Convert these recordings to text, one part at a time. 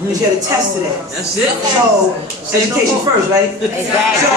Because you had a test today. That's it. So, education first, right? Exactly. So,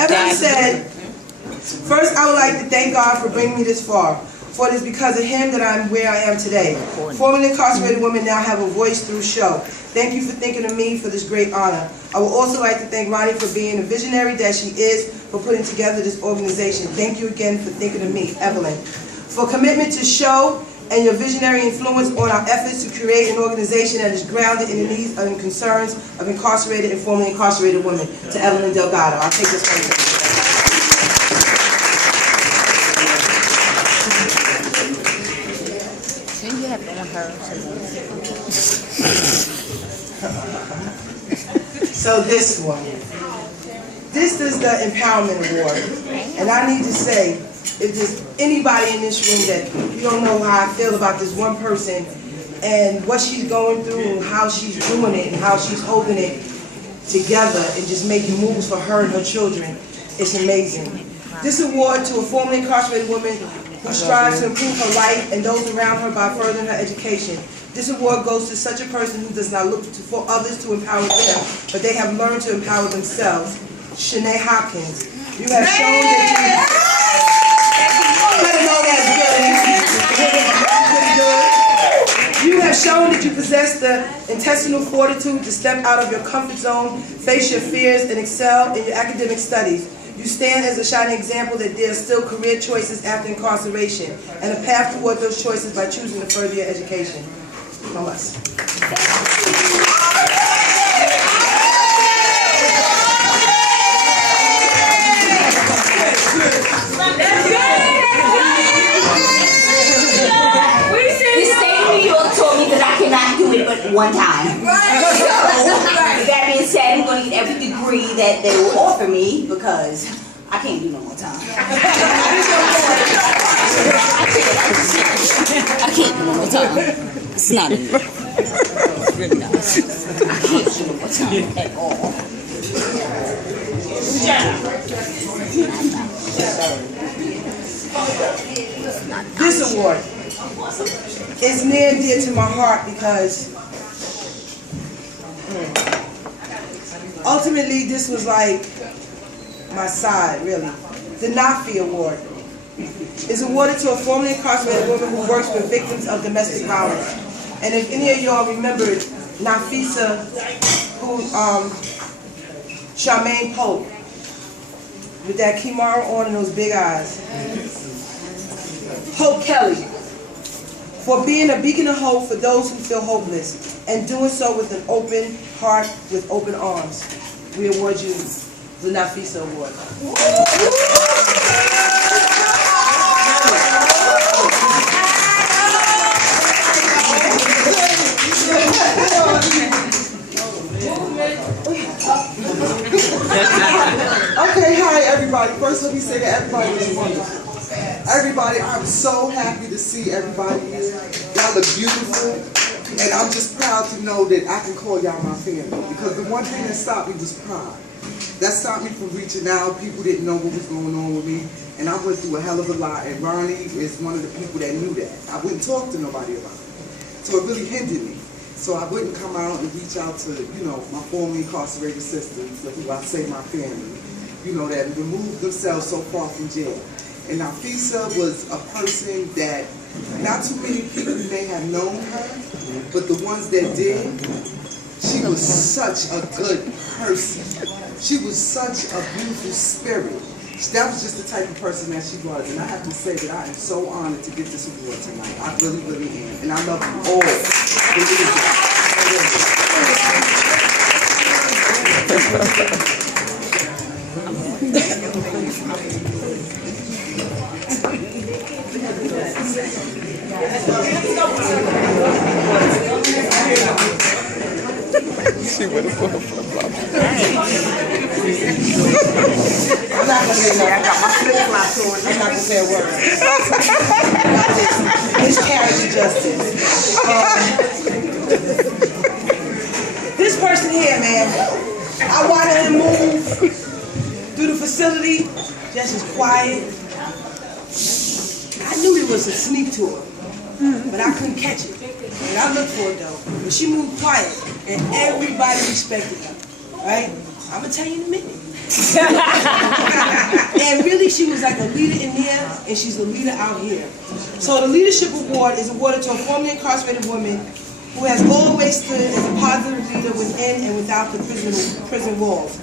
Evelyn said, first I would like to thank God for bringing me this far. For it is because of Him that I'm where I am today. Formerly incarcerated women now have a voice through show. Thank you for thinking of me for this great honor. I would also like to thank Ronnie for being the visionary that she is, for putting together this organization. Thank you again for thinking of me, Evelyn. For commitment to show and your visionary influence on our efforts to create an organization that is grounded in the needs and concerns of incarcerated and formerly incarcerated women. To Evelyn Delgado. I'll take this one. So this one. This is the Empowerment Award. And I need to say, if there's anybody in this room that you don't know how I feel about this one person and what she's going through and how she's doing it and how she's holding it together and just making moves for her and her children, it's amazing. This award to a formerly incarcerated woman who strives to improve her life and those around her by furthering her education. This award goes to such a person who does not look for others to empower them, but they have learned to empower themselves. Shanee Hopkins, you have shown that you have shown that you possess the intestinal fortitude to step out of your comfort zone, face your fears, and excel in your academic studies. You stand as a shining example that there are still career choices after incarceration and a path toward those choices by choosing to further your education. From us. Cannot do it but one time. With that being said, I'm going to get every degree that they will offer me because I can't do no more time. I can't do no more time. It's not enough. It's really not. I can't do no more time at all. This award is near and dear to my heart because ultimately this was like my side, really. The Nafee Award is awarded to a formerly incarcerated woman who works with victims of domestic violence. And if any of y'all remember Nafee, who Charmaine Pope, with that kimara on and those big eyes. Hope Kelly, for being a beacon of hope for those who feel hopeless, and doing so with an open heart, with open arms. We award you the Nafee Award. Okay, hi everybody. First let me say that everybody is wonderful. Everybody, I'm so happy to see everybody here. Y'all look beautiful. And I'm just proud to know that I can call y'all my family. Because the one thing that stopped me was pride. That stopped me from reaching out. People didn't know what was going on with me. And I went through a hell of a lot. And Ronnie is one of the people that knew that. I wouldn't talk to nobody about it. So it really hindered me. So I wouldn't come out and reach out to, you know, my formerly incarcerated sisters, who I say my family, you know, that removed themselves so far from jail. And Nafee was a person that not too many people may have known her, but the ones that did, she was such a good person. She was such a beautiful spirit. That was just the type of person that she was. And I have to say that I am so honored to get this award tonight. I really, really am. And I love you all. She would have put a flip-flop. I'm not going to say that. I got my flip-flops on. I'm not going to say a word. Miscarriage of justice. This person here, man, I watched him move through the facility, just as quiet. I knew there was a sneak to her, but I couldn't catch it. And I looked for it though. But she moved quiet. and everybody respected her, right? I'm gonna tell you in a minute. And really, she was like a leader in there, and she's a leader out here. So the Leadership Award is awarded to a formerly incarcerated woman who has always stood as a positive leader within and without the prison walls.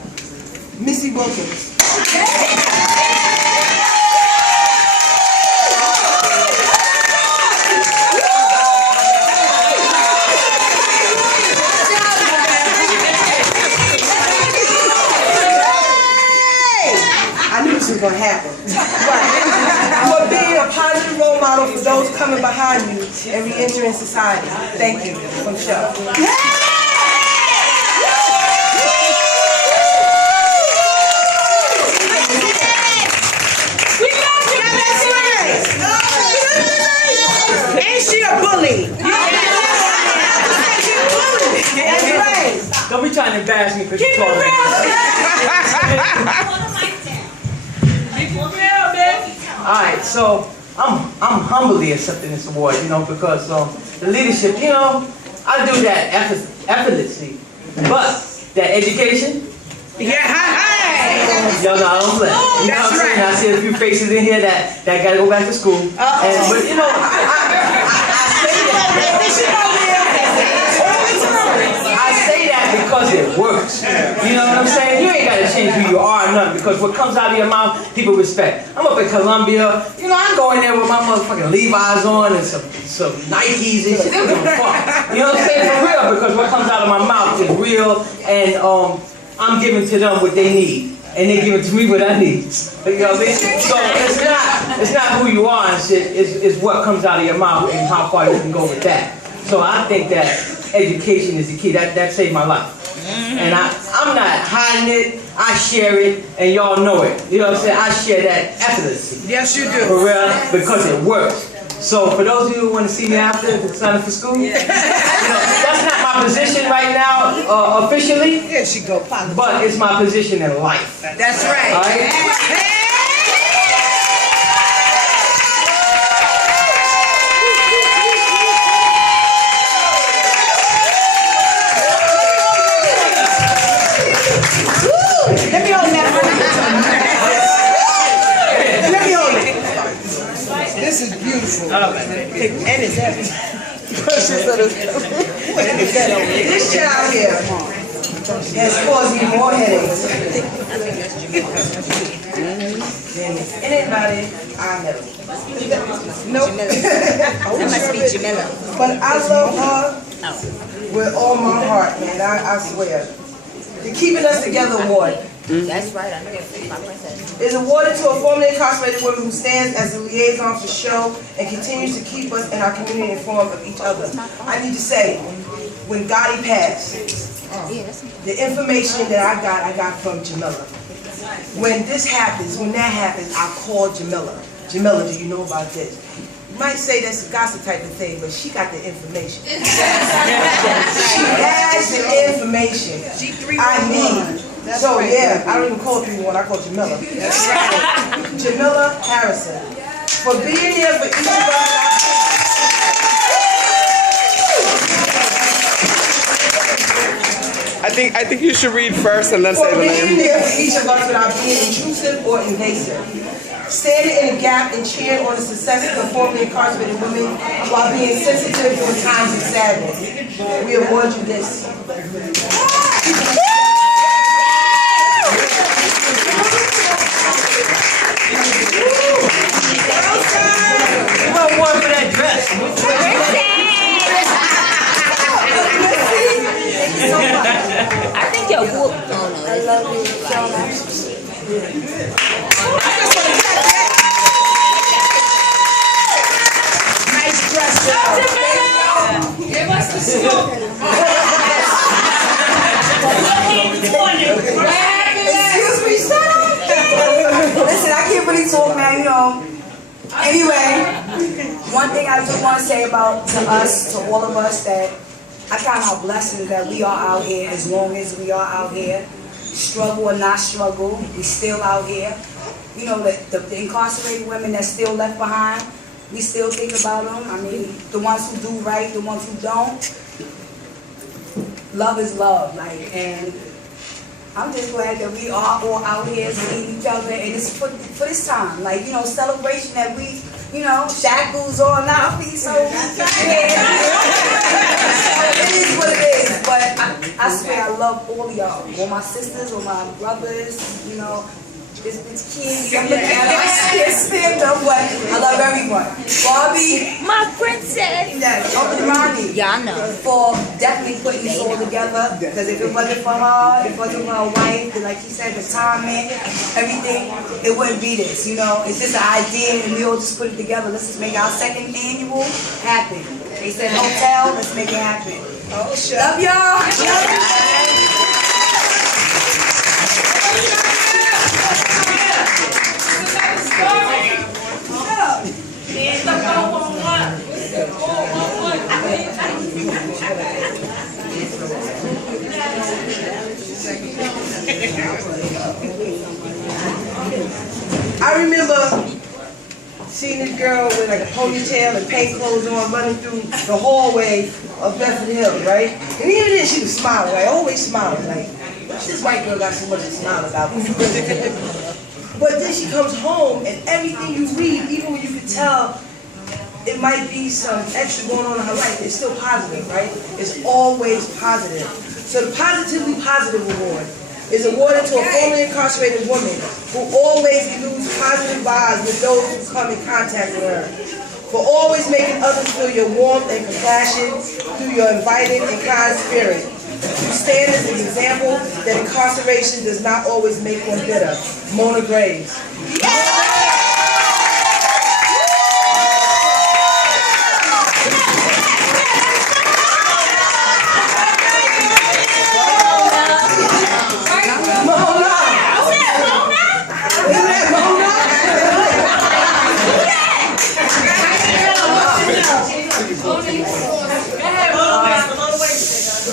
Missy Wilkins. I knew this was going to happen. For being a positive role model for those coming behind you and re-entering society. Thank you from the show. Ain't she a bully? That's right. Don't be trying to embarrass me because you're talking. Alright, so I'm humbly accepting this award, you know, because the leadership, you know, I do that effortlessly. But that education, y'all know I don't play. You know what I'm saying? I see a few faces in here that gotta go back to school. But you know, I say that because it works. You know what I'm saying? You ain't gotta change who you are or nothing, because what comes out of your mouth, people respect. I'm up in Columbia, you know, I go in there with my motherfucking Levi's on and some Nikes and shit. They don't give a fuck. You know what I'm saying? For real, because what comes out of my mouth is real, and I'm giving to them what they need, and they give it to me what I need. You know what I mean? So it's not who you are and shit. It's what comes out of your mouth and how far you can go with that. So I think that education is the key. That saved my life. And I'm not hiding it. I share it, and y'all know it. You know what I'm saying? I share that effortlessly. Yes, you do. For real, because it works. So for those of you who want to see me after signing for school, you know, that's not my position right now officially. Here she go, but it's my position in life. That's right. All right? Let me hold that. Let me hold it. This is beautiful. And it's heavy. This child here has caused me more headaches than anybody I know. Nope. That must be Jameelah. But I love her with all my heart, man. I swear. The Keeping Us Together Award. That's right, I know my princess. Is awarded to a formerly incarcerated woman who stands as the liaison for show and continues to keep us and our community informed of each other. I need to say, when Gotti passed, the information that I got from Jameelah. When that happens, I call Jameelah. Jameelah, do you know about this? You might say that's a gossip type of thing, but she got the information. She has the information I need. So yeah, I don't even call 3-1, I call Jameelah. That's right. Jameelah Harrison. For being here for each of us. I think you should read first and then say the For name. being there for each of us without being intrusive or invasive. Standing in the gap and cheering on the successes of formerly incarcerated women while being sensitive in times of sadness. We award you this. What award for that dress? I think your whoop. Oh no, I love you so much. Nice dress. Give us the scoop. Excuse me, son. Listen, I can't really talk, man, you know. Anyway, one thing I do want to say about to us, to all of us, that I count our blessings that we are out here. As long as we are out here, struggle or not struggle, we still out here. You know, the incarcerated women that's still left behind, we still think about them. I mean, the ones who do right, the ones who don't. love is love, like, and I'm just glad that we are all out here seeing each other, and it's for this time, like, you know, celebration that we, you know, shackles or Nafee, so yeah. It is what it is, but I swear I love all of y'all, all my sisters, all my brothers, you know. This kid, I'm looking at her, I can't stand up, but I love everyone. Bobby, My princess. Uncle Ronnie, Yeah, I know. for definitely putting this all together. Because if it wasn't for her, if it wasn't for her wife, and like he said, the timing, everything, it wouldn't be this. You know, it's just an idea, and we all just put it together. Let's just make our second annual happen. They said hotel, let's make it happen. Oh, shit. Love y'all. I remember seeing this girl with like a ponytail and paint clothes on running through the hallway of Bedford Hills, right? And even then she was smiling, like always smiling, like this white girl got so much to smile about. But then she comes home and everything you read, even when you can tell it might be some extra going on in her life, it's still positive, right? It's always positive. So the Positively Positive Award is awarded to a formerly incarcerated woman who always exudes positive vibes with those who come in contact with her. For always making others feel your warmth and compassion through your inviting and kind spirit. You stand as an example that incarceration does not always make one bitter. Mona Graves.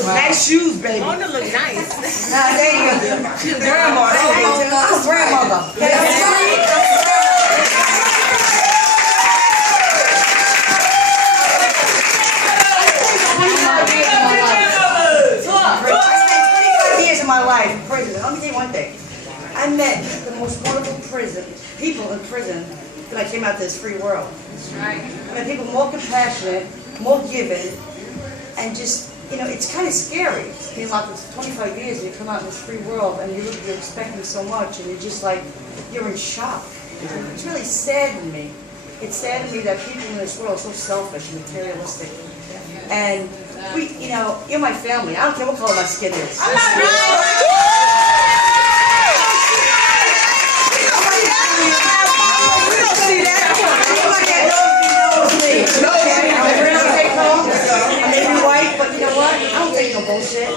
Nice shoes, baby. Mona look nice. Nah, there you go. She's a grandma. I'm a grandmother. I spent 25 years of my life in prison. Let me tell you one thing. I met the most wonderful people in prison when I came out to this free world. I met people more compassionate, more giving, and just, you know, it's kind of scary. Being locked for 25 years and you come out in this free world and you're expecting so much and you're just like, you're in shock. It's really saddened me. It saddened me that people in this world are so selfish and materialistic. And we, you know, you're my family. I don't care what color my skin is. I'm not but you know what? I don't take no bullshit.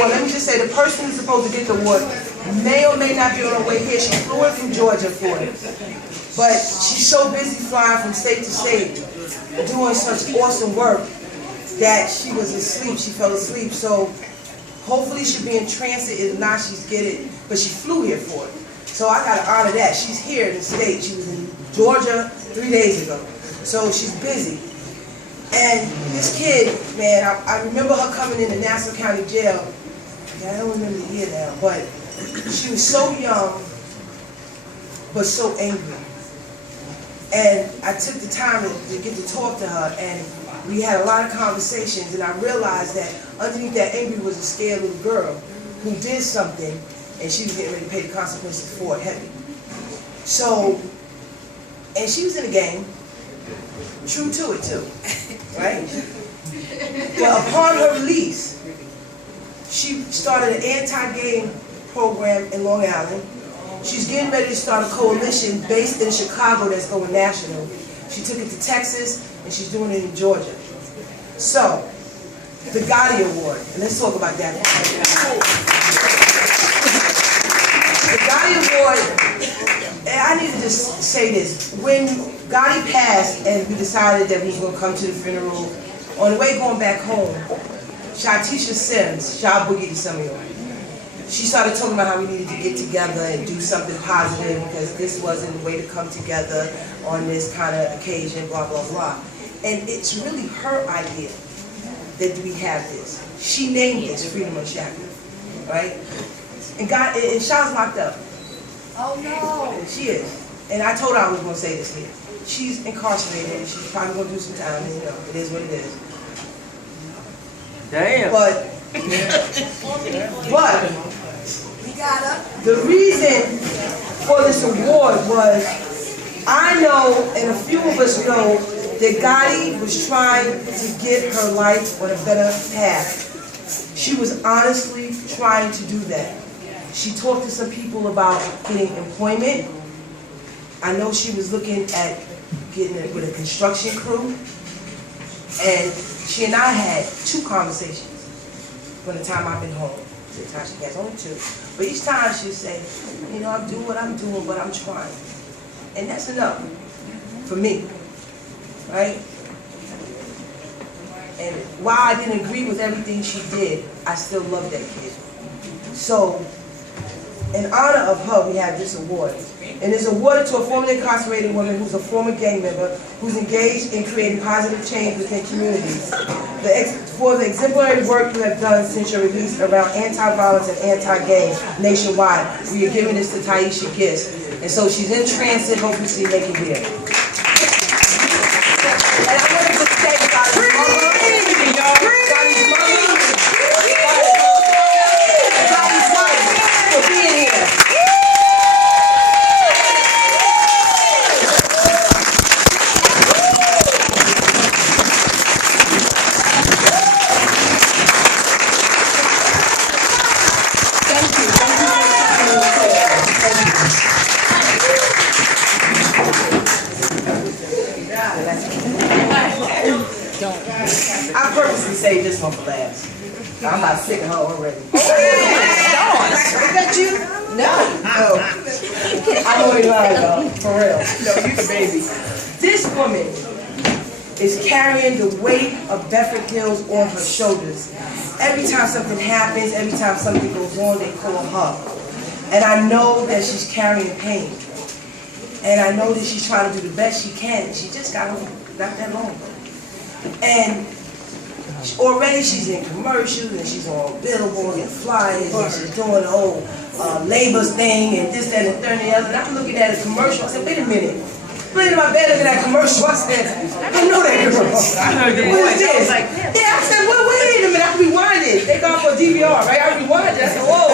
Let me just say, the person who's supposed to get the award may or may not be on her way here. She flew in from Georgia for it. But she's so busy flying from state to state, doing such awesome work, that she was asleep. She fell asleep. So hopefully she'll be in transit. If not, she's get it. But she flew here for it. So I got to honor that. She's here in the state. She was in Georgia 3 days ago. So she's busy. And this kid, man, I remember her coming into Nassau County Jail. I don't remember the year now, but she was so young, but so angry. And I took the time to get to talk to her, and we had a lot of conversations, and I realized that underneath that angry was a scared little girl who did something, and she was getting ready to pay the consequences for it heavy. So, and she was in a gang, true to it too, right? Well, upon her release, she started an anti-gang program in Long Island, She's getting ready to start a coalition based in Chicago that's going national. She took it to Texas, and she's doing it in Georgia. So, the Gotti Award, and let's talk about that. The Gotti Award, and I need to just say this. When Gotti passed and we decided that we were going to come to the funeral, on the way going back home, Taisha Sims, Sha Boogie to some of you, she started talking about how we needed to get together and do something positive because this wasn't the way to come together on this kind of occasion, blah, blah, blah. And it's really her idea that we have this. She named this Freedom Unshackled, right? And Sha's locked up. Oh no. She is. And I told her I was going to say this here. She's incarcerated and she's probably going to do some time, and you know, it is what it is. Damn. But the reason for this award was, I know, and a few of us know, that Gotti was trying to get her life on a better path. She was honestly trying to do that. She talked to some people about getting employment. I know she was looking at getting it with a construction crew. And she and I had 2 conversations from the time I've been home. The time she has only 2. But each time she'd say, you know, I'm doing what I'm doing, but I'm trying. And that's enough for me, right? And while I didn't agree with everything she did, I still love that kid. So, in honor of her, we have this award. And it's awarded to a formerly incarcerated woman who's a former gang member who's engaged in creating positive change within communities. For the exemplary work you have done since your release around anti-violence and anti-gang nationwide, we are giving this to Taisha Gist. And so she's in transit, hopefully she make it here. And I wanted to say about his mother, for being here. I purposely saved this one for last. I'm about sick of her already. Is that you? No. I'm only lying though, for real. No, you the baby. This woman is carrying the weight of Bedford Hills on her shoulders. Every time something happens, every time something goes on, they call her. And I know that she's carrying pain. And I know that she's trying to do the best she can. She just got home not that long ago. And already she's in commercials and she's on billboards and flyers and she's doing the whole labor thing and this, that, and the third and the other. And I'm looking at a commercial. I said, wait a minute. I'm laying in my bed looking at that commercial. I said, I know that girl. Who is this? Yeah, I said, well, wait a minute. I rewind it. They gone for a DVR, right? I rewind it. I said, whoa.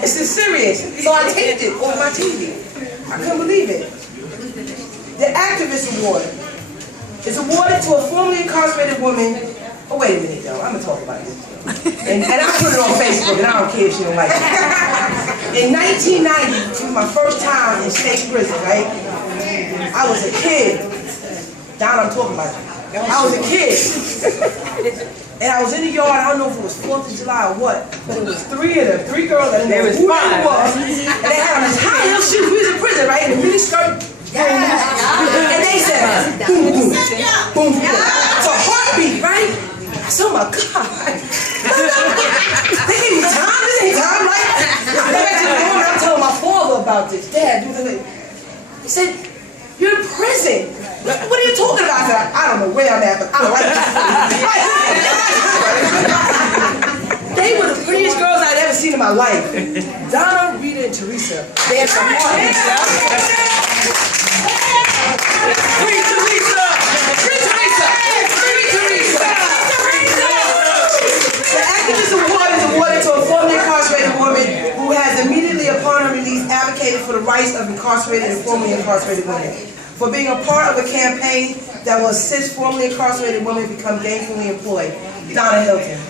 This is serious. So I taped it on my TV. I couldn't believe it. The Activism Award is awarded to a formerly incarcerated woman. Oh, wait a minute, though. I'm going to talk about this. And I put it on Facebook, and I don't care if she don't like it. In 1990, it was my first time in state prison, right? I was a kid. Donna, I'm talking about you. I was a kid. And I was in the yard. I don't know if it was 4th of July or what, but it was 3 of them, 3 girls, and they was 5. And they had on this high heel shoes. We was in prison, right? In a mini skirt. And they said, boom, boom, boom, boom. It's a heartbeat, right? I said, oh my God. They gave me time. This ain't time, right? I went back to the room and I'm telling my father about this. Dad, do this. He said, you're in prison. What are you talking about? I said, I don't know where I'm at, but I don't like this. They were the prettiest girls I'd ever seen in my life. Donna, Rita, and Teresa. They had some heart. Free Teresa! Free Teresa! Free Teresa! The Activism Award is awarded to a formerly incarcerated woman who has immediately upon her release advocated for the rights of incarcerated and formerly incarcerated women, for being a part of a campaign that will assist formerly incarcerated women become gainfully employed. Donna Hylton.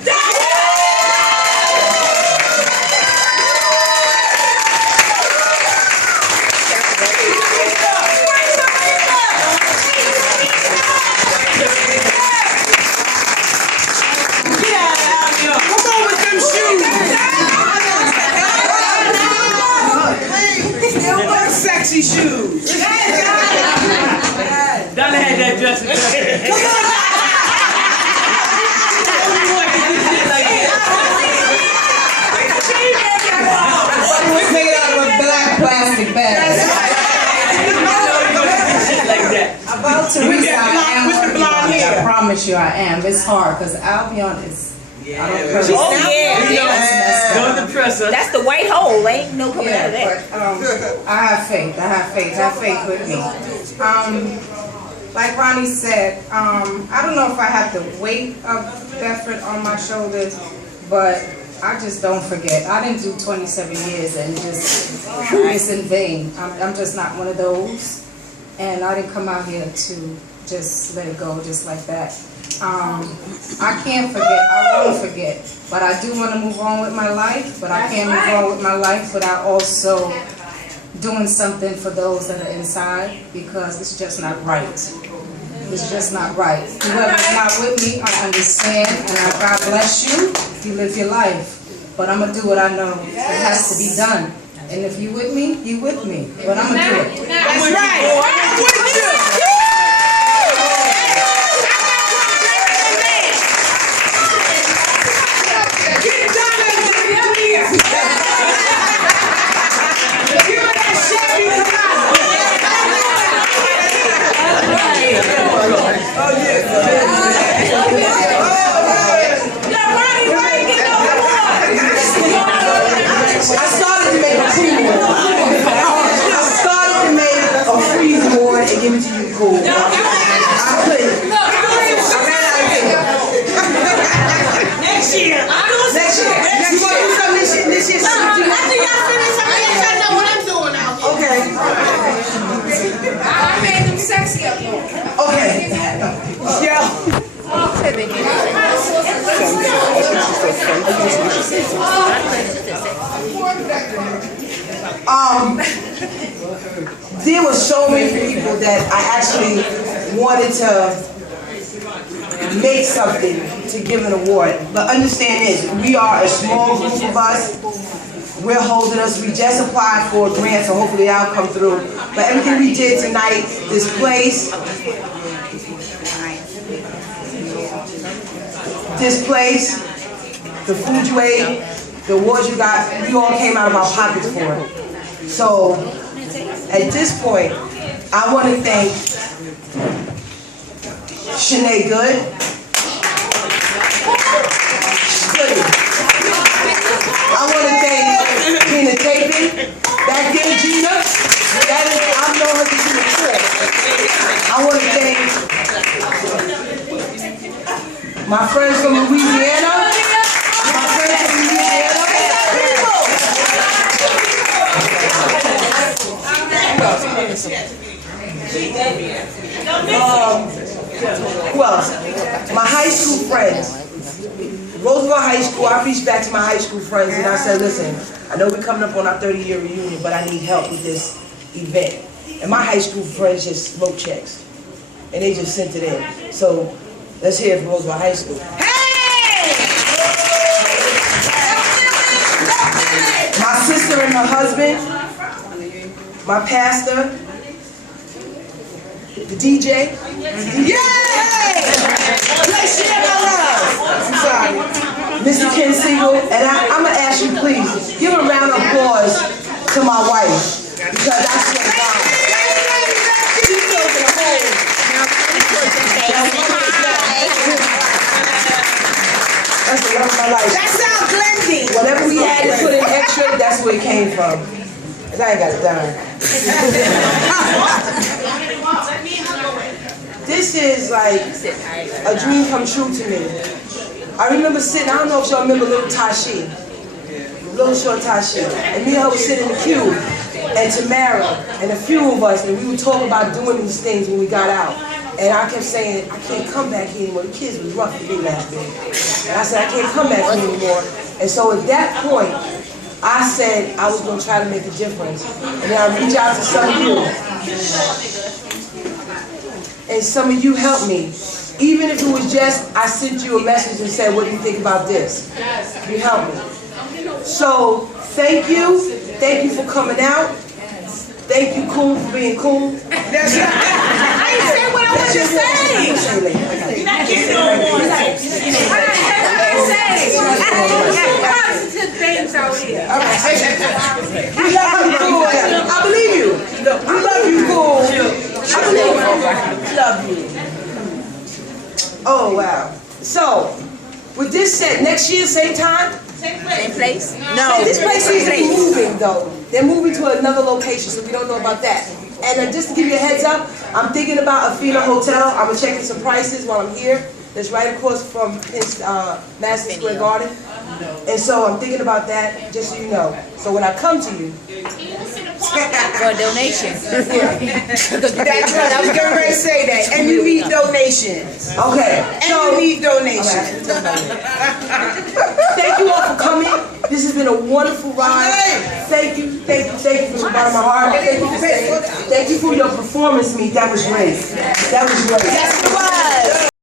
It was made out of a black plastic bag. About Teresa, I am working on it. I promise you I am. It's hard because I'll be honest. I don't trust Oh, yeah. Don't depress us. That's the white hole. Ain't no coming out of that. but I have faith. Have faith with me. Like Ronnie said, I don't know if I have the weight of Bedford on my shoulders, but I just don't forget. I didn't do 27 years and just, it's in vain. I'm just not one of those. And I didn't come out here to just let it go just like that. I can't forget, I won't forget, but I do want to move on with my life, but I can't move on with my life without also doing something for those that are inside, because it's just not right. It's just not right. Whoever's not with me, I understand, and God bless you, you live your life. But I'm going to do what I know it has to be done. And if you with me, you with me. But I'm going to do it. That's right. I'm with you. I started to make a cream board. I started to make a freeze board and give it to you cool. I couldn't. I ran out of paper. Next year. Next year. You want to do something this year? After y'all finish, I know what I'm doing out here. Okay. I made them sexy up here. Okay. Yeah. There were so many people that I actually wanted to make something to give an award. But understand this, we are a small group of us. We're holding us. We just applied for a grant, so hopefully that'll come through. But everything we did tonight, this place, the food you ate, the awards you got, we all came out of our pockets for it. So, at this point, I want to thank Shanee Goode. I want to thank Gina Tapin. Back there, Gina. I've known her since before. I want to thank my friends from Louisiana. Who else? My high school friends. Roosevelt High School, I reached back to my high school friends and I said, listen, I know we're coming up on our 30-year reunion, but I need help with this event. And my high school friends just wrote checks. And they just sent it in. So, let's hear it from Roosevelt High School. My sister and her husband, my pastor, the DJ. Yay! Let's share my love. I'm sorry. Mr. Ken Siegel, and I'm going to ask you, please, give a round of applause to my wife, because I swear to God. She's so in a hole. That's the love of my life. That sounds blending. Whatever we had to put in extra, that's where it came from. Cause I ain't got it done. This is like a dream come true to me. I remember sitting, I don't know if y'all remember little Taisha, little short Taisha. And me and her was sitting in the queue, and Tamara, and a few of us, and we would talk about doing these things when we got out. And I kept saying, I can't come back here anymore. The kids was rough to me last day. And I said, I can't come back here anymore. And so at that point, I said I was going to try to make a difference. And then I reached out to some of you. And some of you helped me. Even if it was just, I sent you a message and said, what do you think about this? You helped me. So, thank you. Thank you for coming out. Thank you, Cool, for being cool. I ain't saying what I want to just saying. You're not getting no more. Positive things out here. We love you, cool. I believe you. We love you, cool. I believe you. Love you. Oh, wow. So, with this said, next year, same time? Same place. No. This place seems to be moving, though. They're moving to another location, so we don't know about that. And just to give you a heads up, I'm thinking about Athena Hotel. I'm going to check in some prices while I'm here. That's right across from Madison Square Garden. And so I'm thinking about that, just so you know. So when I come to you... For a donation. That's right, I was getting ready to say that. And you need donations. Okay. And you need donations. Thank you all for coming. This has been a wonderful ride. Thank you from the bottom of my heart. Thank you for your performance, me. That was great. That was great. Yes, it was.